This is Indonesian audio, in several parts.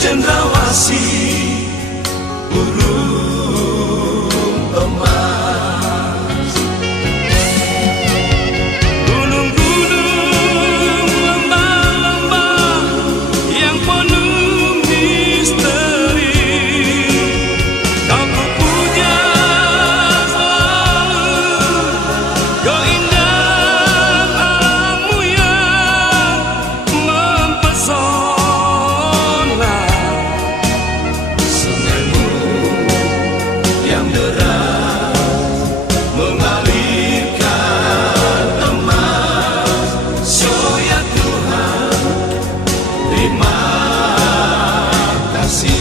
cendrawasih burung emas. Gunung-gunung, lembah-lembah yang penuh misteri, kau ku puja selalu, keindahan alammu yang mempesona. Sungaimu yang deras mengalirkan emas. Oh ya Tuhan, terima kasih.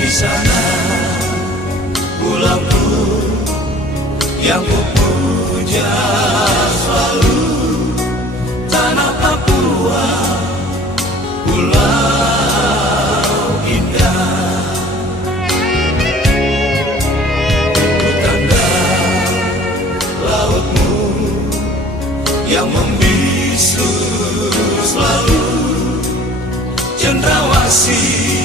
Di sana pulauku yang kupuja selalu, tanah Papua, pulau indah. Kutanda lautmu yang membisu selalu, cendrawasih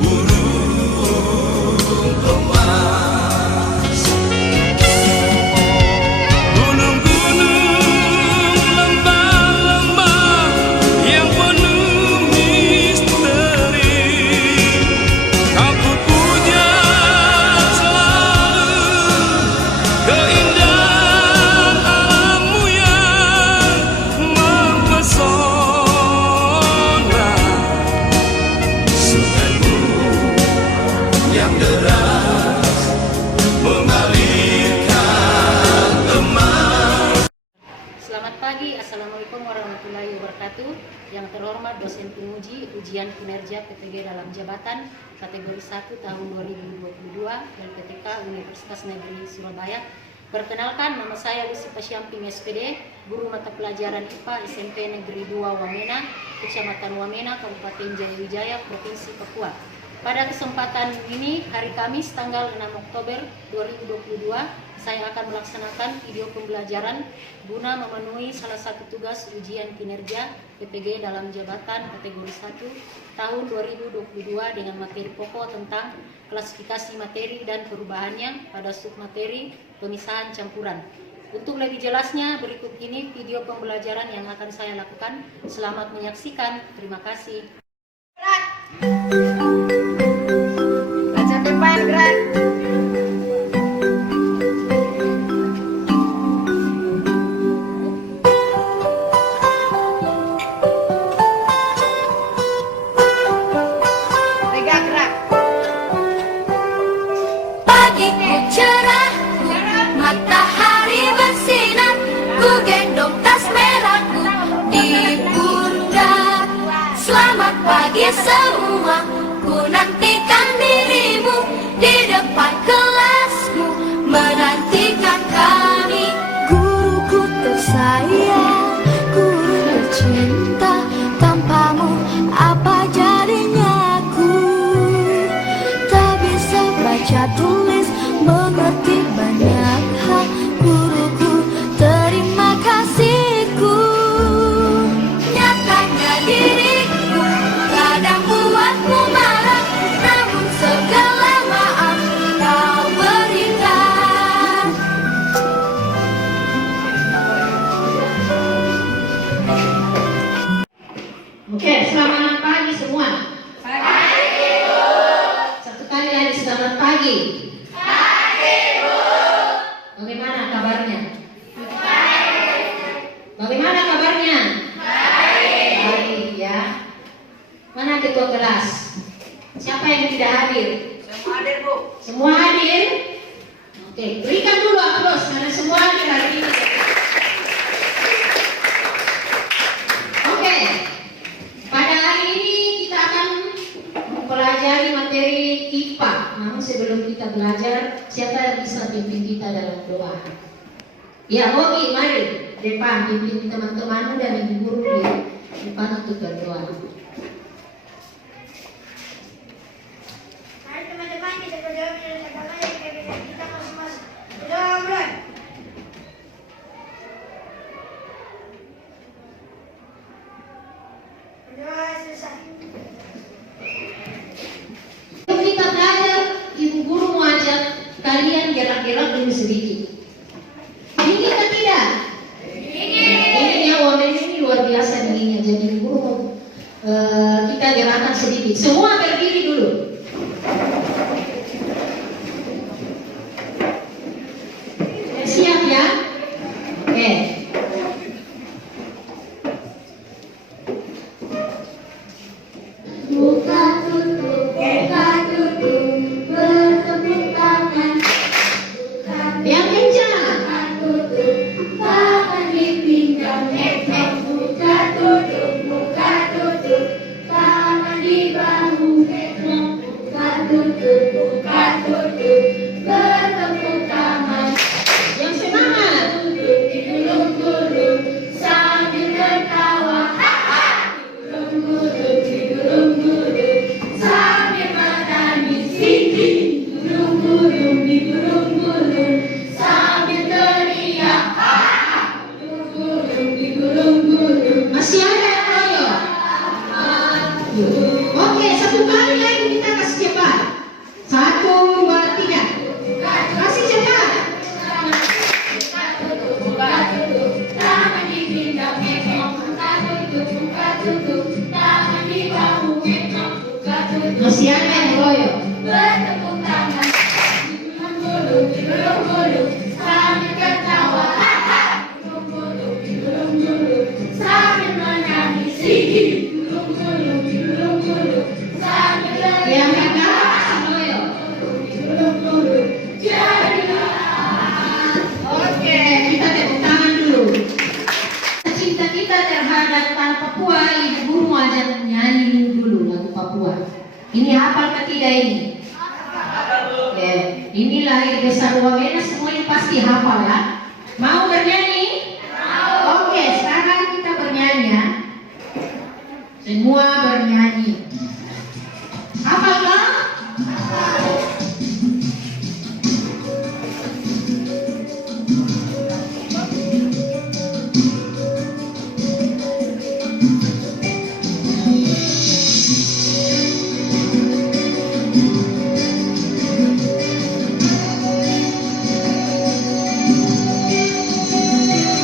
burung emas. Gunung-gunung, lembah-lembah yang penuh misteri, kau ku puja selalu, keindahan alammu yang mempesona. Sungaimu yang deras mengalirkan emas. Selamat pagi, Assalamualaikum warahmatullahi wabarakatuh. Yang terhormat dosen penguji ujian kinerja PPG dalam jabatan kategori 1 tahun 2022 LPTK Universitas Negeri Surabaya. Perkenalkan, nama saya Lucy Pasyamping SPD, guru mata pelajaran IPA SMP Negeri 2 Wamena, Kecamatan Wamena, Kabupaten Jayawijaya, Provinsi Papua. Pada kesempatan ini, hari Kamis tanggal 6 Oktober 2022, saya akan melaksanakan video pembelajaran guna memenuhi salah satu tugas ujian kinerja PPG dalam jabatan kategori 1 tahun 2022 dengan materi pokok tentang klasifikasi materi dan perubahannya pada submateri pemisahan campuran. Untuk lebih jelasnya, berikut ini video pembelajaran yang akan saya lakukan. Selamat menyaksikan. Terima kasih. Baca depan, gerak. Tegak, gerak. Pagiku cerah, matahari bersinar, ku gendong tas merahku di pundak. Selamat pagi semua, ku nantikan dirimu di depan kelasmu, menantikan kami. Guruku tersayang, guru tercinta, tanpamu apa jadinya aku? Tak bisa baca tulis, mengerti banyak hal. Guruku, terima kasihku. Nyatanya diriku kadang buatmu marah, namun segala maaf kau berikan. Oke, selamat pagi semua. Satu kali lagi, selamat pagi. Bagaimana kabarnya? Bagaimana kabarnya? Baik ya. Mana ketua kelas? Siapa yang tidak hadir? Semua hadir, Bu. Semua hadir? Oke, berikan dulu aplaus karena semua hadir hari ini. Oke, pada hari ini kita akan mempelajari materi IPA. Namun sebelum kita belajar, siapa yang bisa pimpin kita dalam doa? Ya, Hoki, mari. depan, pimpin teman-teman dan ibu guru di depan untuk berdoa. Mari teman-teman kita berdoa menurut agama yang kita masing-masing. Berdoa mulai. Berdoa selesai. Kita belajar, ibu guru mau ajak kalian gerak-gerak dulu sedikit. Ingin atau tidak? Ingin ya, women ini luar biasa dinginnya. Jadi ibu guru mau kita gerakkan sedikit. Semua berdiri dulu. Siap ya? Oke. Buka tutup, bertepuk tangan. Yang kencang. Buka tutup, tangan dipinggang. Buka tutup, tangan di bahu. Buka tutup, bertepuk tangan. Yang semangat. Digulung-gulung sambil tertawa. Digulung-gulung sambil menangis. Digulung-gulung sambil teriak. Digulung-gulung. Masih ada yang loyo? Oke, satu kali lagi kita kasih cepat. 1, 2, 3. Kasih cepat. Buka tutup, tangan di pinggang. Buka tutup, tangan di bahu. Buka tutup, Masih ada yang loyo? bertepuk tangan. Digulung-gulung sambil tertawa. Digulung-gulung sambil menangis. Digulung-gulung sambil teriak. Yang mereka masih loyo? Digulung-gulung jadilah. Oke, kita tepuk tangan dulu. Cinta kita terhadap tanah Papua, ibu guru mau ajak nyanyi dulu lagu Papua. Ini hafal ketiga ini? Oke, ini lahir besar Wamena, semua ini pasti hafal ya. Mau bernyanyi? Oke, sekarang kita bernyanyi ya. Semua bernyanyi. Hafal kan?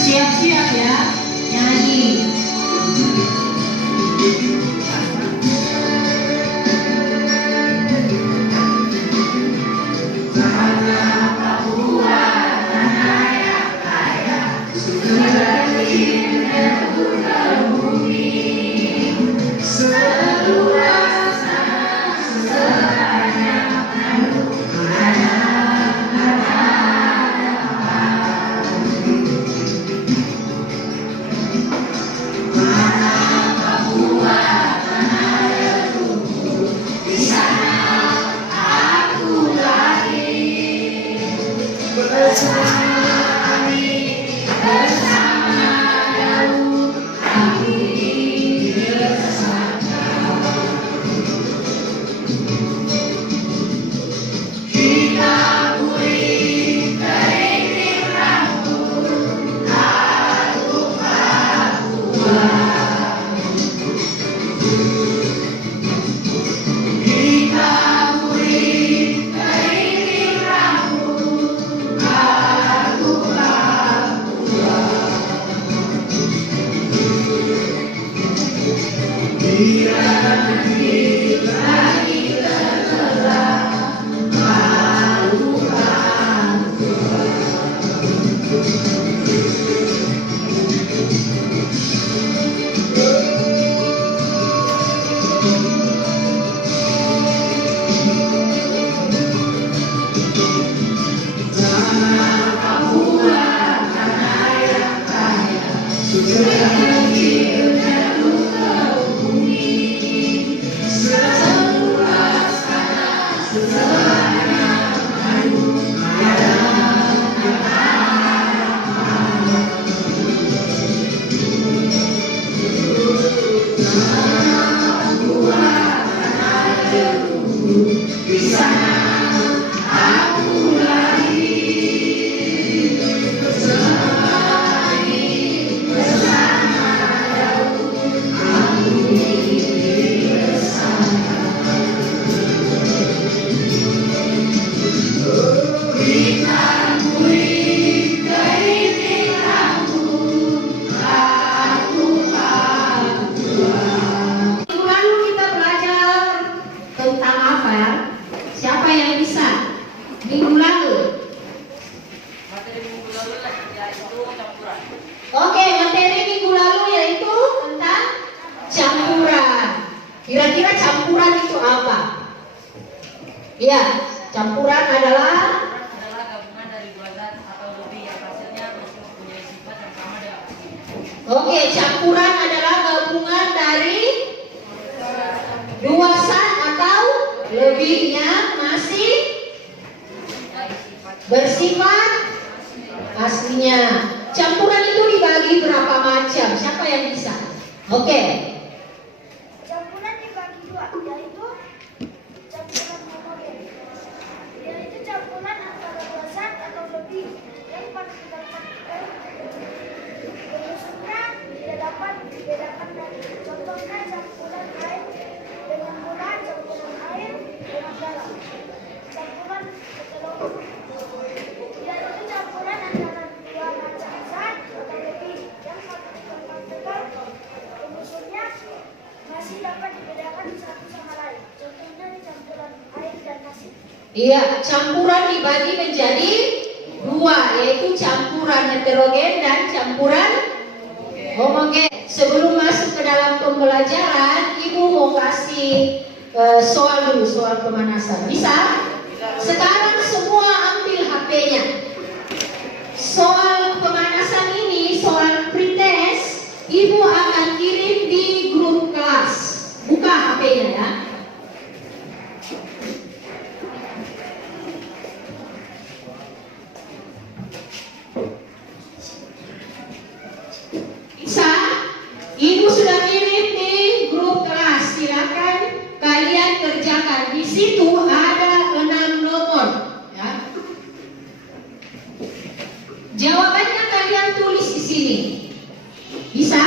Siap-siap ya, nyanyi. campuran. Kira-kira campuran itu apa? Iya, campuran adalah gabungan dari dua zat atau lebih yang hasilnya masih mempunyai sifat yang sama dengan aslinya. Oke, campuran adalah gabungan dari dua zat atau lebih yang masih bersifat aslinya. Campuran itu dibagi berapa macam? Siapa yang bisa? Oke. Campuran dibagi dua, yaitu campuran homogen, yaitu campuran antara dua zat atau lebih yang pada didapatkan rumusnya tidak dapat dibedakan dari contohnya campuran air dengan gula, campuran air dengan garam, campuran ketelur, yaitu campuran antara dua macam zat atau lebih yang pada didapatkan rumusnya masih dapat dibedakan satu sama lain. Contohnya campuran air dan nasi. Iya, campuran dibagi menjadi dua, yaitu campuran heterogen dan campuran homogen. Sebelum masuk ke dalam pembelajaran, Ibu mau kasih soal dulu, soal pemanasan. Bisa? Sekarang semua ambil HP-nya. Soal pemanasan ini, soal pretest, Ibu akan kirim di grup kelas. Buka HP-nya ya. Bisa? Ibu sudah kirim di grup kelas. Silakan kalian kerjakan. Di situ ada 6 nomor. Ya. Jawabannya kalian tulis di sini. Bisa?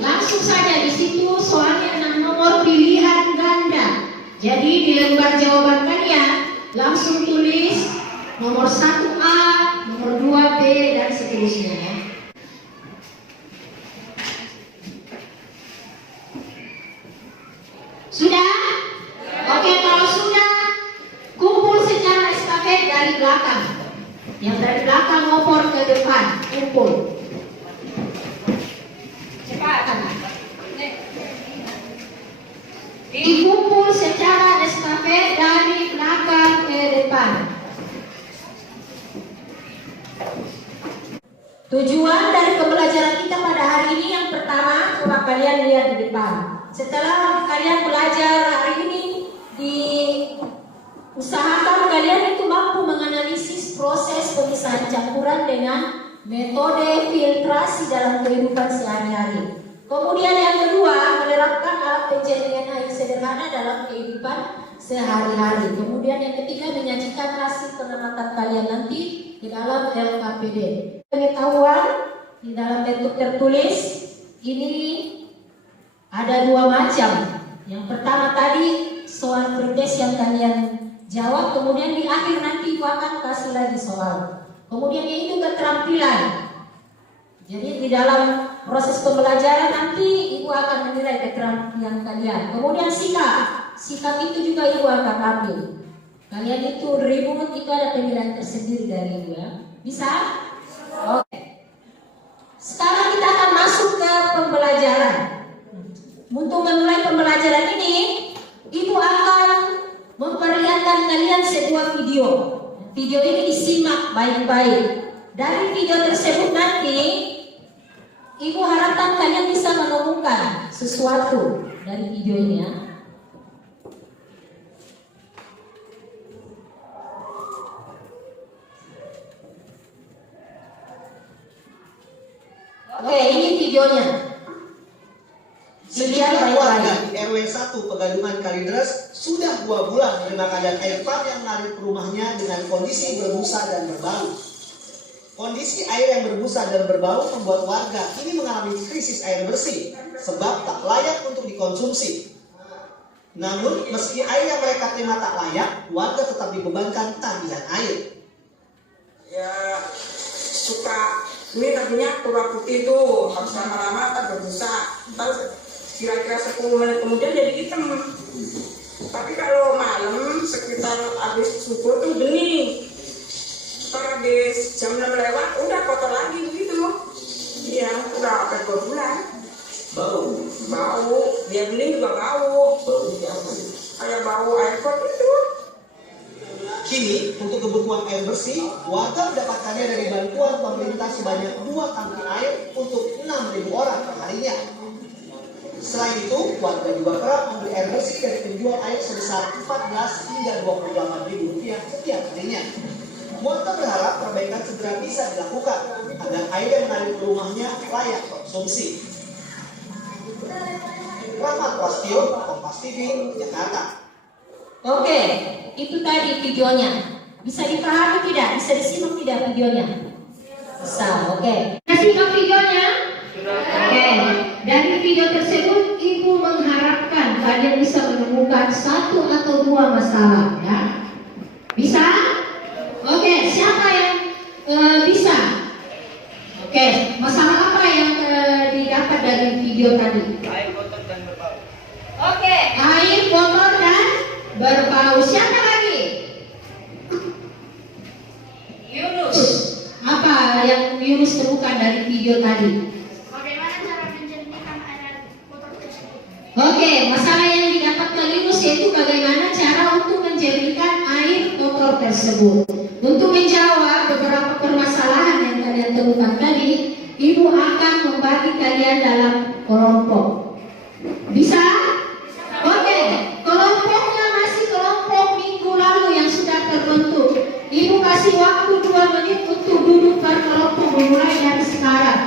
Langsung saja di situ soalnya 6 nomor pilihan ganda. Jadi di lembar jawaban kalian langsung tulis nomor 1A, nomor 2B dan seterusnya ya. Sudah? Oke, kalau sudah kumpul secara estafet dari belakang. Yang dari belakang ngoper ke depan, kumpul. Dikumpul secara estafet dari belakang ke depan. Tujuan dari pembelajaran kita pada hari ini yang pertama, coba kalian lihat di depan. Setelah kalian belajar hari ini, diusahakan kalian itu mampu menganalisis proses pemisahan campuran dengan metode filtrasi dalam kehidupan sehari-hari. Kemudian yang kedua, menerapkan alat penjaringan air sederhana dalam kehidupan sehari-hari. Kemudian yang ketiga, menyajikan hasil pengamatan kalian nanti di dalam LKPD. Pengetahuan di dalam bentuk tertulis ini ada dua macam. Yang pertama tadi soal pretest yang kalian jawab, kemudian di akhir nanti Ibu akan kasih lagi soal. Kemudian yaitu keterampilan. Jadi di dalam proses pembelajaran nanti Ibu akan menilai keterampilan kalian. Kemudian sikap. Sikap itu juga Ibu akan ambil. Kalian itu ribut itu ada penilaian tersendiri dari Ibu ya. Bisa? Oke. Sekarang kita akan masuk ke pembelajaran. Untuk memulai pembelajaran ini, Ibu akan memperlihatkan kalian sebuah video. Video ini disimak baik-baik. Dari video tersebut nanti, Ibu harapkan kalian bisa menemukan sesuatu dari video ini ya. Oke, ini videonya. Sejumlah warga di RW 1 Pegadungan Kalideres sudah 2 bulan menerima keadaan air pump yang mengalir ke rumahnya dengan kondisi berbusa dan berbau. Kondisi air yang berbusa dan berbau membuat warga ini mengalami krisis air bersih sebab tak layak untuk dikonsumsi. Namun meski air yang mereka terima tak layak, warga tetap dibebankan tagihan air. Ya suka ini tadinya turun putih tuh harus lama-lama tak berbusa, ntar kira-kira 10 menit kemudian jadi hitam. Tapi kalau malam sekitar habis subuh tuh bening. Ntar habis jam 6 lewat udah kotor lagi begitu. Iya, udah hampir 2 bulan. Bau, dia beli juga bau. Kayak bau air pot itu. Kini, untuk kebutuhan air bersih, warga mendapatkannya dari bantuan pemerintah sebanyak 2 tangki air untuk 6.000 orang perharinya. Selain itu, warga juga kerap membeli air bersih dari penjual air sebesar 14 hingga 28.000 rupiah setiap harinya. Warga berharap perbaikan segera bisa dilakukan agar air yang mengalir ke rumahnya layak konsumsi. Rahmat Wastio, Kompas TV, Jakarta. Oke, itu tadi videonya. Bisa dipahami tidak? Bisa disimak tidak videonya? Bisa, oke. Kita simak videonya? Oke. Dari video tersebut, Ibu mengharapkan kalian bisa menemukan 1 atau 2 masalah, ya. Bisa? Oke, siapa yang bisa? Oke, masalah apa yang didapat dari video tadi? Air kotor dan berbau. Oke, air kotor dan berbau. Siapa lagi? Yunus. Apa yang Yunus temukan dari video tadi? Bagaimana cara menjernihkan air kotor tersebut? Oke, masalah yang didapatkan Yunus yaitu bagaimana cara untuk menjernihkan air kotor tersebut. Untuk menjawab beberapa permasalahan yang kalian temukan tadi, Ibu akan membagi kalian dalam kelompok. Bisa? Oke, kelompoknya masih kelompok minggu lalu yang sudah terbentuk. Ibu kasih waktu 2 menit untuk duduk per kelompok mulai dari sekarang.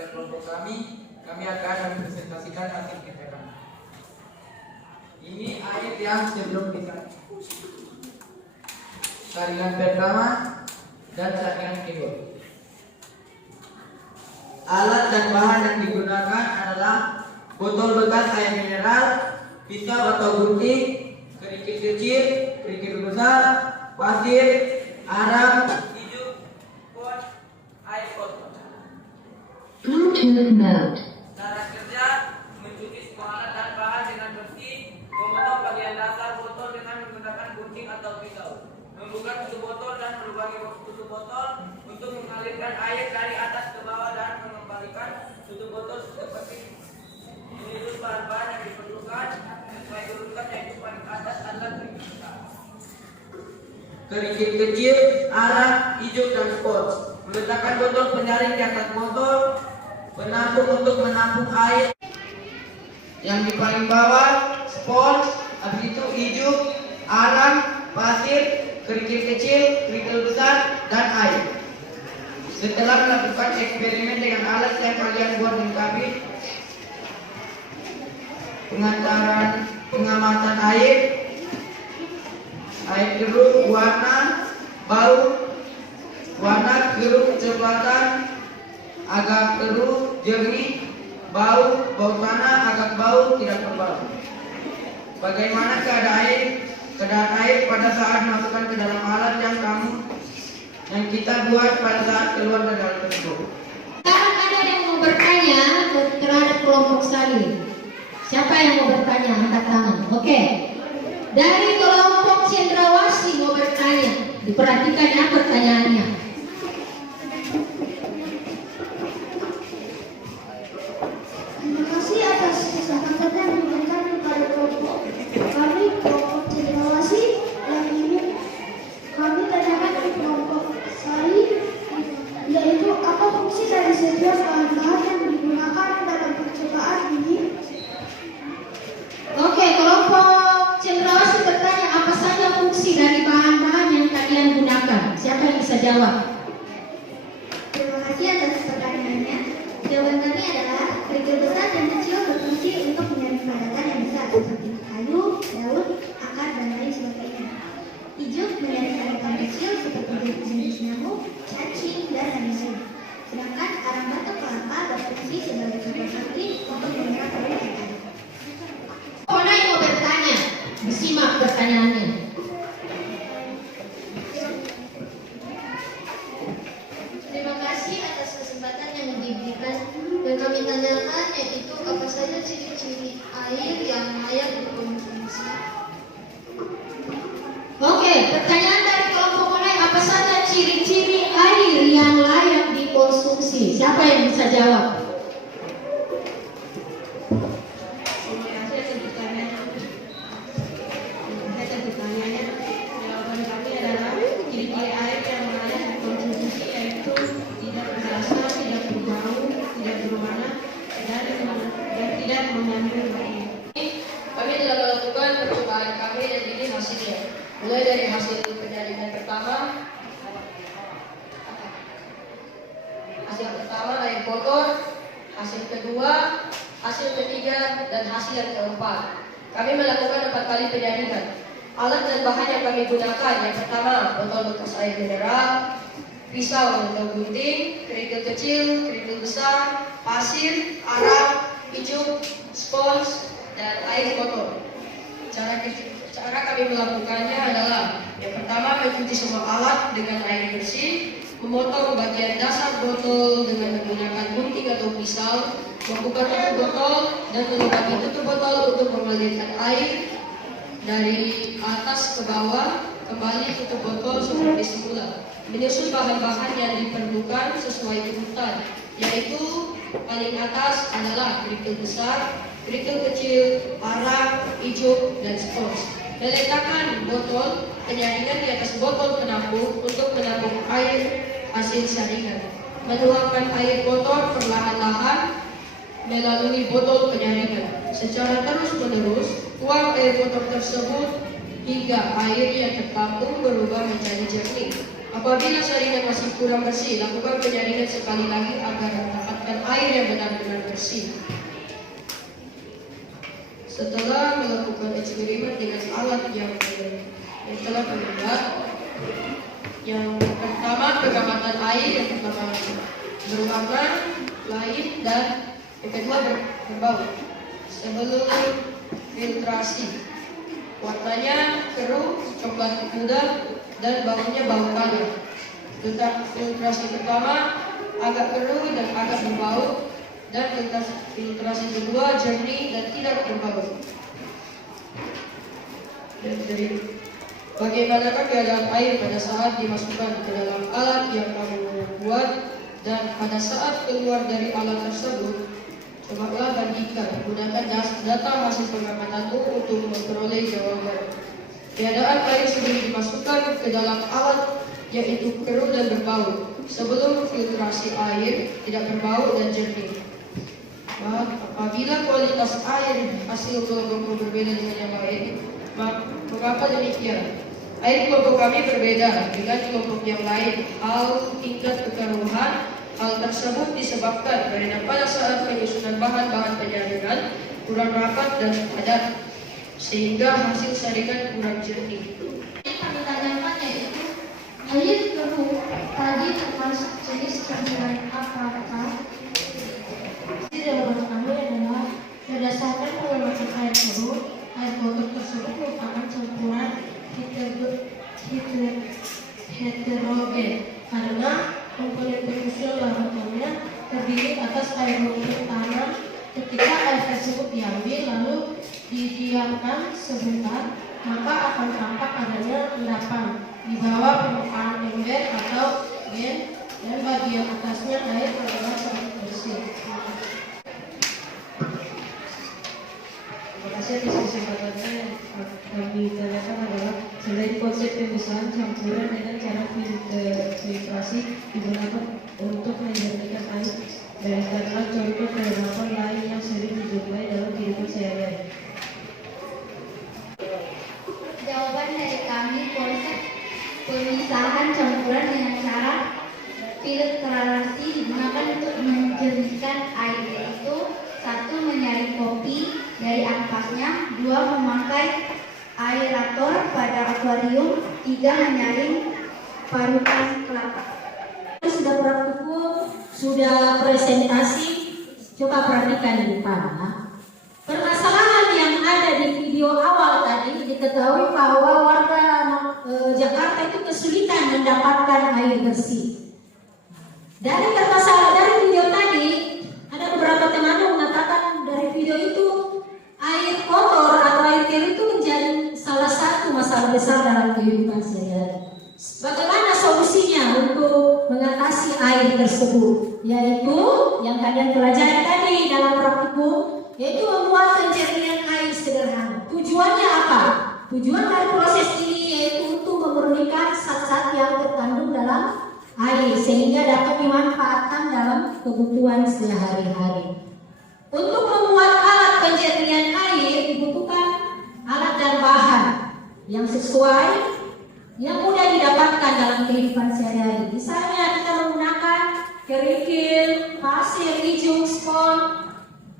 pada kelompok kami akan mempresentasikan hasil kita. Ini air yang sebelum disaring. Saringan pertama dan saringan kedua. Alat dan bahan yang digunakan adalah botol bekas air mineral, pisau atau gunting, kerikil kecil, kerikil besar, pasir, arang, hijau, pot, air kotor. Bluetooth mode. Cara kerja: mencuci semua alat dan bahan dengan bersih, memotong bagian dasar botol dengan menggunakan gunting atau pisau, membuka tutup botol dan melubangi tutup botol untuk mengalirkan air dari atas ke bawah dan mengembalikan tutup botol seperti menyusun bahan-bahan yang diperlukan sesuai urutan yaitu paling atas adalah kerikil kecil, arang, hijau dan spons. Meletakkan botol penyaring di atas botol, penampung untuk menampung air. Yang di paling bawah spons, habis itu hijau, arang, pasir, kerikil kecil, kerikil besar, dan air. Setelah melakukan eksperimen dengan alat yang kalian buat di kami, pengamatan air keruh, warna, bau, warna keruh kecoklatan, agak keruh, jernih, bau tanah, agak bau, tidak berbau. Bagaimana keadaan air pada saat masukkan ke dalam alat yang kita buat pada saat keluar dari alat tersebut. Sekarang ada yang mau bertanya terhadap kelompok salin. Siapa yang mau bertanya? Angkat tangan. Oke. Dari kelompok cendrawasih mau bertanya. Diperhatikan ya pertanyaannya. Terima kasih atas kesempatan yang diberikan kepada kelompok kami, kelompok cendrawasih, yang ingin kami tanyakan ke kelompok Sari, yaitu apa fungsi dari setiap bahan-bahan yang digunakan dalam percobaan ini? Oke, kelompok cendrawasih bertanya apa saja fungsi dari bahan-bahan yang kalian gunakan. Siapa yang bisa jawab? Terima kasih atas pertanyaannya. Jawaban kami adalah kerikil besar dan kecil berfungsi untuk menyaring padatan yang besar seperti kayu, daun, akar, dan lain sebagainya. Hijau menyaring padatan kecil seperti jenis nyamuk, cacing, dan lain-lain. Sedangkan arang batu kelapa berfungsi sebagai sumber aktif untuk menyerap air yang ada. Mana yang mau bertanya? Disimak pertanyaannya. Terima kasih atas kesempatan yang diberikan dan kami tanyakan, yaitu apa saja ciri-ciri air yang layak dikonsumsi. Oke, pertanyaan dari kelompok mulai apa saja ciri-ciri air yang layak dikonsumsi? Siapa yang bisa jawab? Jawaban kami adalah ciri-ciri air yang layak dikonsumsi yaitu tidak berasa, tidak berbau, tidak berwarna, dan tidak mengandung bakteri. Kami telah melakukan percobaan kami dan ini hasilnya. Mulai dari hasil penyaringan pertama, air kotor, hasil kedua, hasil ketiga, dan hasil yang keempat. Kami melakukan 4 kali penyaringan. Alat dan bahan yang kami gunakan, yang pertama botol bekas air mineral, pisau atau gunting, kerikil kecil, kerikil besar, pasir, arang, hijau, spons, dan air kotor. Cara kami melakukannya adalah yang pertama mencuci semua alat dengan air bersih, memotong bagian dasar botol dengan menggunakan gunting atau pisau, membuka tutup botol dan melubangi tutup botol untuk mengalirkan air dari atas ke bawah, kembali tutup botol seperti semula. Menyusun bahan-bahan yang diperlukan sesuai urutan, yaitu paling atas adalah kerikil besar, kerikil kecil, arang, hijau, dan spons. Meletakkan botol penyaringan di atas botol penampung untuk menampung air hasil saringan. Menuangkan air kotor perlahan-lahan melalui botol penyaringan. Secara terus-menerus, tuang air kotor tersebut hingga air yang tertampung berubah menjadi jernih. Apabila saringan masih kurang bersih, lakukan penyaringan sekali lagi agar mendapatkan air yang benar-benar bersih. Setelah melakukan eksperimen dengan alat yang telah kami buat, yang pertama pengamatan air, yang pertama berwarna lain, dan yang kedua berbau. Sebelum filtrasi, warnanya keruh, coklat muda, dan baunya bau kayu. Filtrasi pertama agak keruh dan agak berbau, dan filtrasi kedua jernih dan tidak berbau. Dan dari bagaimanakah keadaan air pada saat dimasukkan ke dalam alat yang kami buat dan pada saat keluar dari alat tersebut? Cobalah bandingkan, gunakan data hasil pengamatanmu untuk memperoleh jawaban. Keadaan air sebelum dimasukkan ke dalam alat yaitu keruh dan berbau. Sebelum filtrasi air tidak berbau dan jernih. Apabila kualitas air hasil kelompok berbeda dengan yang lain, mengapa demikian? Air kelompok kami berbeda dengan kelompok yang lain. Hal tingkat kekeruhan. Hal tersebut disebabkan karena pada saat penyusunan bahan-bahan penyaringan kurang rapat dan padat, sehingga hasil saringan kurang jernih. Kami tanyakan yaitu air keruh tadi termasuk jenis campuran apakah? Jawaban kami adalah berdasarkan pengamatan air keruh, air kotor tersebut merupakan campuran heterogen karena komponen pengusul bahan-bahannya terdiri atas air lumpur tanah. Ketika air tersebut diambil lalu didiamkan sebentar, maka akan tampak adanya endapan di bawah permukaan ember atau gen, dan bagian atasnya air adalah sangat bersih. Terima kasih atas kesempatannya. Kami tanyakan adalah selain konsep pemisahan campuran dengan cara filtrasi digunakan untuk menjernihkan air, berdasarkan contoh penerapan lain yang sering dijumpai dalam kehidupan sehari-hari. Jawaban dari kami, konsep pemisahan campuran dengan cara filtrasi digunakan untuk menjernihkan air, yaitu 1. Menyaring kopi dari ampasnya, 2. Memakai aerator pada akuarium, 3. Menyaring parutan kelapa. Sudah praktikum, sudah presentasi, coba perhatikan di depan. Permasalahan yang ada di video awal tadi diketahui bahwa warga Jakarta itu kesulitan mendapatkan air bersih. Dari permasalahan dari video tadi, ada beberapa teman yang mengatakan dari video itu air kotor atau air keruh itu menjadi salah satu masalah besar dalam kehidupan sehari-hari. Bagaimana solusinya untuk mengatasi air tersebut? Yaitu yang kalian pelajari tadi dalam praktikum, yaitu membuat penjernihan air sederhana. Tujuannya apa? Tujuan dari proses ini yaitu untuk memurnikan zat-zat yang terkandung dalam air sehingga dapat dimanfaatkan dalam kebutuhan sehari-hari. Untuk membuat alat penjernihan air dibutuhkan alat dan bahan yang sesuai, yang mudah didapatkan dalam kehidupan sehari-hari. Misalnya kita menggunakan kerikil, pasir, lijung, spon,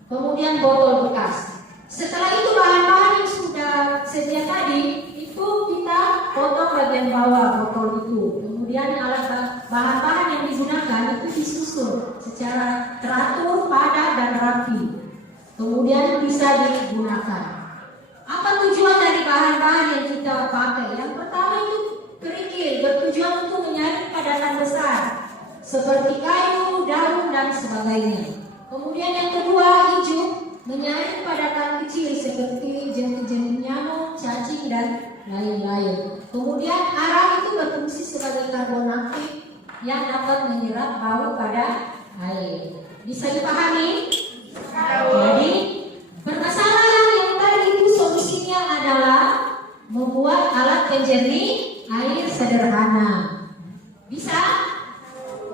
kemudian botol bekas. Setelah itu bahan-bahan yang sudah sedia tadi itu kita potong bagian bawah botol itu. Kemudian alat bahan-bahan yang digunakan itu disusun secara teratur, padat, dan rapi. Kemudian bisa digunakan. Apa tujuan dari bahan-bahan yang kita pakai? Yang pertama itu kerikil, bertujuan untuk menyaring padatan besar seperti kayu, daun, dan sebagainya. Kemudian yang kedua, ijuk, menyaring padatan kecil seperti jentik-jentik nyamuk, cacing, dan lain-lain. Kemudian arang itu berfungsi sebagai karbon aktif yang dapat menyerap bau pada air. Bisa dipahami? Jadi permasalahan yang tadi itu solusinya adalah membuat alat penjernih air sederhana. Bisa?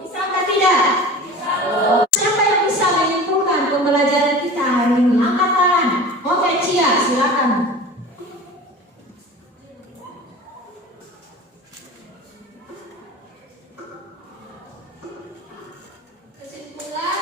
Bisa atau tidak? Bisa. Siapa yang bisa menyimpulkan pembelajaran kita hari ini? Angkat tangan. Oke, Cia, silakan. Kesimpulan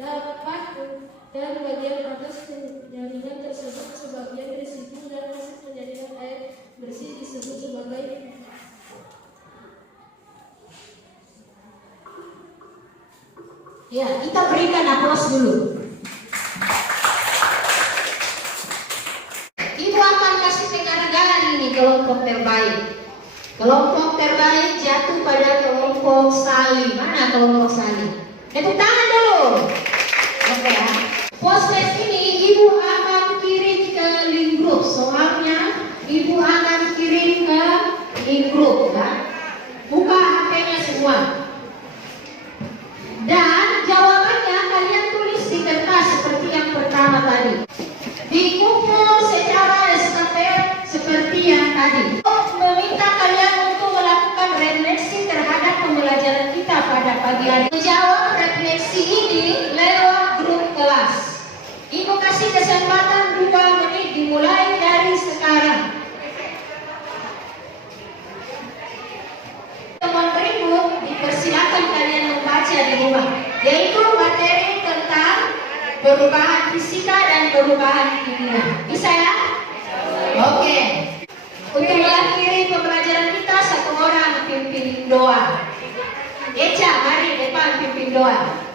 dapat dan bagian atas penyaringan tersebut sebagian residu dan hasil penyaringan air bersih disebut sebagai Ya, kita berikan aplaus dulu. Ibu akan kasih penghargaan ini kelompok terbaik. Kelompok terbaik jatuh pada kelompok Sali. Mana kelompok Sali? Tepuk tangan dulu. Oke ya. Postfest ini ibu akan kirim ke link group. Soalnya ibu akan kirim ke link group ya. Buka HP-nya semua. Dan jawabannya kalian tulis di kertas seperti yang pertama tadi. Dikumpul secara estafet seperti yang tadi. Meminta kalian untuk melakukan refleksi terhadap pembelajaran kita pada pagi hari. Menjawab refleksi ini lewat grup kelas. Ibu kasih kesempatan 2 menit dimulai dari sekarang. Temuan berikut dipersilakan kalian membaca di rumah, yaitu materi tentang perubahan fisika dan perubahan kimia. Bisa ya? Oke. Untuk mengakhiri pembelajaran kita, satu orang pimpin doa. Eca, mari depan pimpin doa.